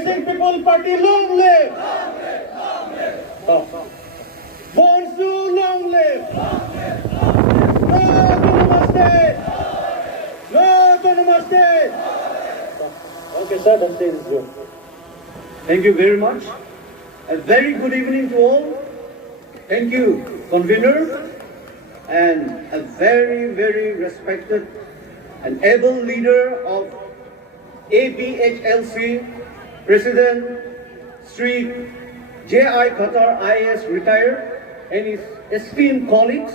Rising People Party, long live! Bonsu, long live! No to Namaste! No to Namaste! Okay, sir, the stage is good. Thank you very much. A very good evening to all. Thank you, convener, and a very, very respected and able leader of ABHLC, President Sri J.I. Khattar IAS retired, and his esteemed colleagues,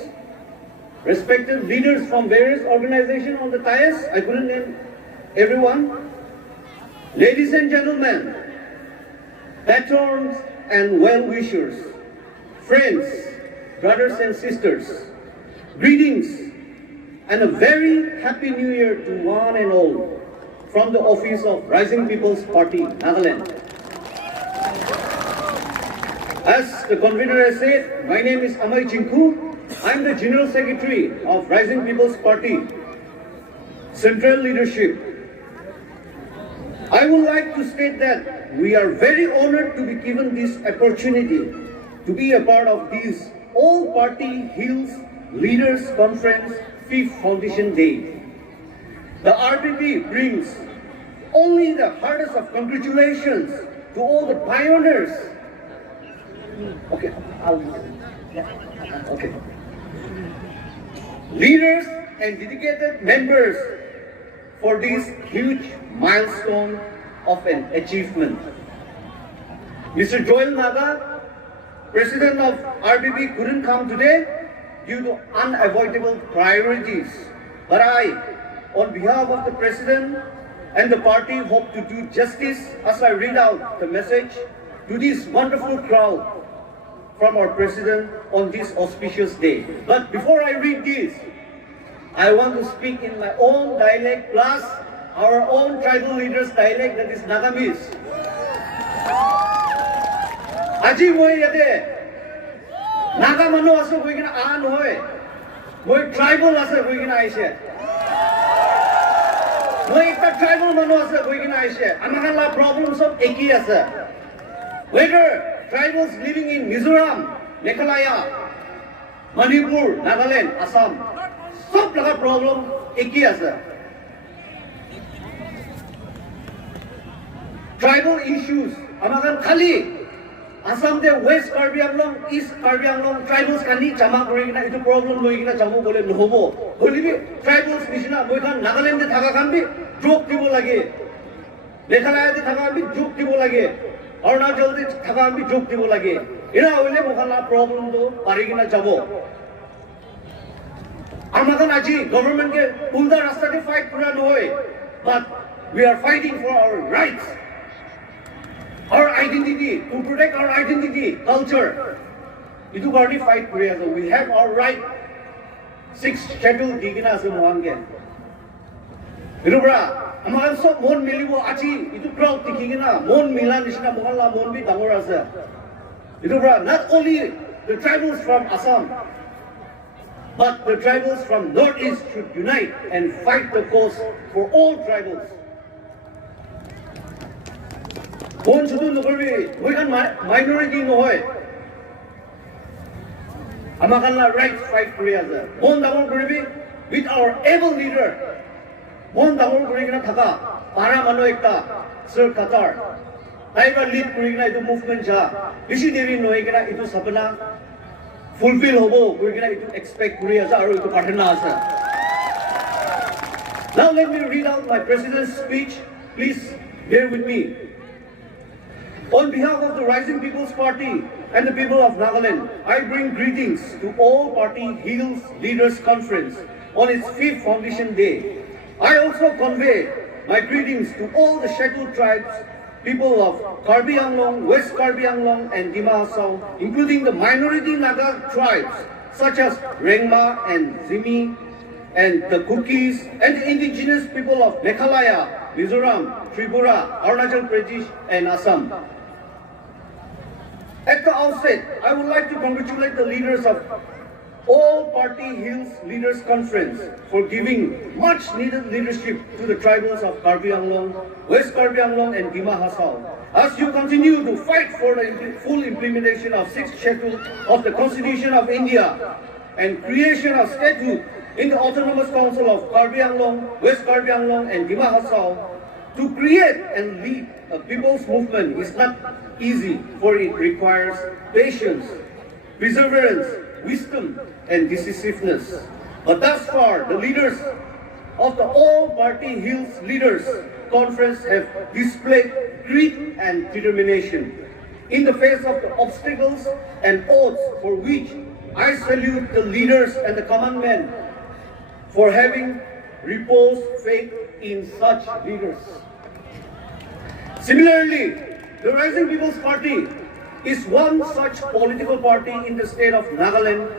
respected leaders from various organizations on the dais. I couldn't name everyone. Ladies and gentlemen, patrons and well-wishers, friends, brothers and sisters, greetings and a very happy new year to one and all from the office of Rising People's Party, Nagaland. As the convener has said, my name is Amay Chinku. I'm the General Secretary of Rising People's Party, Central Leadership. I would like to state that we are very honored to be given this opportunity to be a part of this all-party Hills Leaders Conference 5th Foundation Day. The RPP brings only the hardest of congratulations to all the pioneers. Leaders and dedicated members for this huge milestone of an achievement. Mr.Joel Naga, President of RPP, couldn't come today due to unavoidable priorities. But I, on behalf of the President and the party, hope to do justice as I read out the message to this wonderful crowd from our President on this auspicious day. But before I read this, I want to speak in my own dialect plus our own tribal leaders' dialect, that is Nagamis. Aji moi yate Naga manu aso koi kina aan hoy, moi tribal aso koi kina aise. Moi ekta tribal manu aso koi kina aise. Amakan la problems of eki ase. Whether tribals living in Mizoram, Meghalaya, Manipur, Nagaland, Assam, sob laga problem eki ase. Tribal issues, amakan khali Assam de West Karbi Anglong, East Karbi Anglong, tribals kani jama kori kina itu problem loi kina jamu bole nohobo. Holi bi tribals nishina moi kan Nagaland de thaka kan bi joke dibo lage. Meghalaya de thaka bi joke dibo lage. Arunachal de thaka bi joke dibo lage. Ina hoile mokhala problem do pari kina jabo. Amakan aji government ke ulda rasta de fight pura nohoy, but we are fighting for our rights. Our identity, to protect our identity, culture. Itu karni fight kuri ase. We have our right. 6th schedule digina ase mohange. Itu bra, amakan sob mon milibo achi. Itu crowd tikigina mon milan nishina mohalla mon bi dangor ase. Itu bra, not only the tribals from Assam, but the tribals from Northeast should unite and fight the cause for all tribals. Bon sudu nukorbi, we can minority no hoy. Amakan la right fight kuri ase. Bon dangor koribi with our able leader. Bon dangor kuri kina thaka. Para mano ekta, Sir Khattar. Taiba lead kuri kina itu movement ja. Bishi devi no kina itu sapna fulfill hobo kuri kina itu expect kuri ase aru itu pathna ase. Now let me read out my President's speech. Please bear with me. On behalf of the Rising People's Party and the people of Nagaland, I bring greetings to all party Hills Leaders Conference on its 5th Foundation Day. I also convey my greetings to all the scheduled tribes, people of Karbi Anglong, West Karbi Anglong and Dima Hasao, including the minority Naga tribes such as Rengma and Zimi, and the Kukis, and the indigenous people of Meghalaya, Mizoram, Tripura, Arunachal Pradesh and Assam. At the outset, I would like to congratulate the leaders of All Party Hills Leaders Conference for giving much needed leadership to the tribals of Karbi Anglong, West Karbi Anglong and Dima Hasao. As you continue to fight for the full implementation of 6th Schedule of the Constitution of India and creation of statehood in the Autonomous Council of Karbi Anglong, West Karbi Anglong and Dima Hasao, to create and lead a people's movement is not easy, for it requires patience, perseverance, wisdom, and decisiveness. But thus far, the leaders of the All Party Hills Leaders Conference have displayed grit and determination in the face of the obstacles and odds, for which I salute the leaders and the command men for having reposed faith in such leaders. Similarly, the Rising People's Party is one such political party in the state of Nagaland,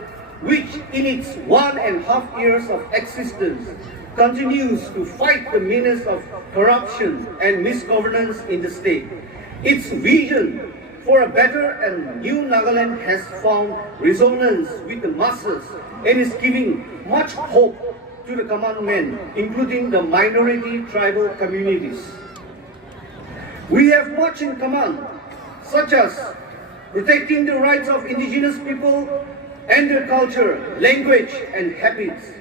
which in its 1.5 years of existence continues to fight the menace of corruption and misgovernance in the state. Its vision for a better and new Nagaland has found resonance with the masses and is giving much hope to the command men, including the minority tribal communities. We have much in common, such as protecting the rights of indigenous people and their culture, language, and habits.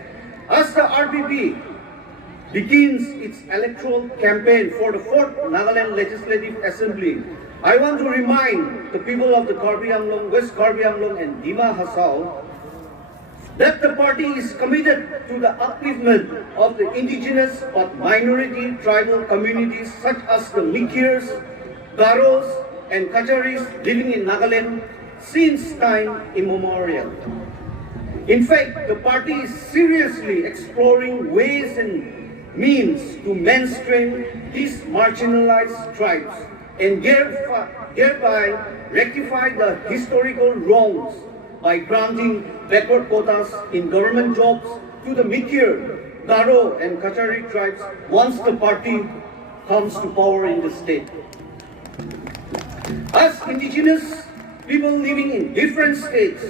As the RPP begins its electoral campaign for the 4th Nagaland Legislative Assembly, I want to remind the people of the Karbi Anglong, West Karbi Anglong, and Dima Hasao that the party is committed to the upliftment of the indigenous but minority tribal communities such as the Mikirs, Garos, and Kacharis living in Nagaland since time immemorial. In fact, the party is seriously exploring ways and means to mainstream these marginalized tribes and thereby rectify the historical wrongs by granting backward quotas in government jobs to the Mikir, Garo, and Kachari tribes once the party comes to power in the state. As indigenous people living in different states,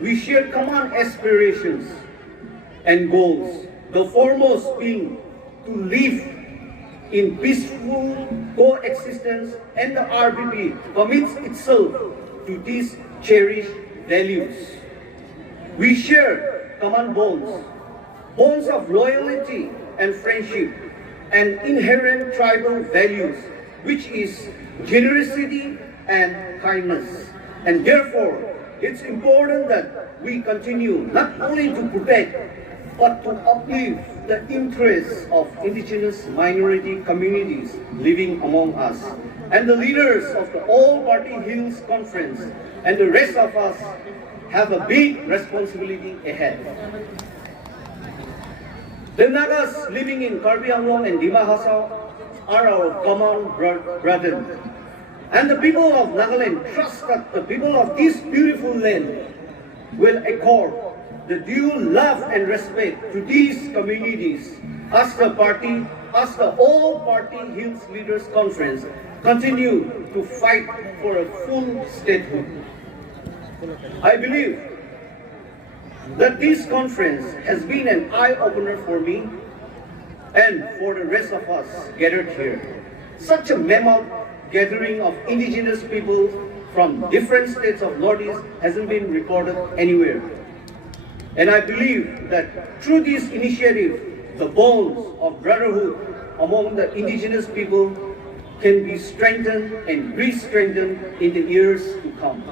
we share common aspirations and goals, the foremost being to live in peaceful coexistence, and the RPP commits itself to these cherished values. We share common bonds, bonds of loyalty and friendship, and inherent tribal values, which is generosity and kindness. And therefore, it's important that we continue not only to protect, but to uplift the interests of indigenous minority communities living among us. And the leaders of the All Party Hills Conference and the rest of us have a big responsibility ahead. The Nagas living in Karbi Anglong and Dima Hasao are our common brethren. And the people of Nagaland trust that the people of this beautiful land will accord the due love and respect to these communities as the All Party Hills Leaders Conference continue to fight for a full statehood. I believe that this conference has been an eye-opener for me and for the rest of us gathered here. Such a mammoth gathering of indigenous people from different states of Northeast hasn't been recorded anywhere. And I believe that through this initiative, the bonds of brotherhood among the indigenous people can be strengthened and re-strengthened in the years to come.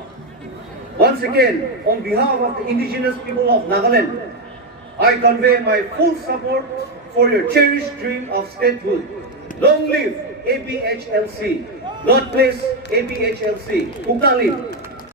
Once again, on behalf of the indigenous people of Nagaland, I convey my full support for your cherished dream of statehood. Long live APHLC. God bless APHLC. Keklem.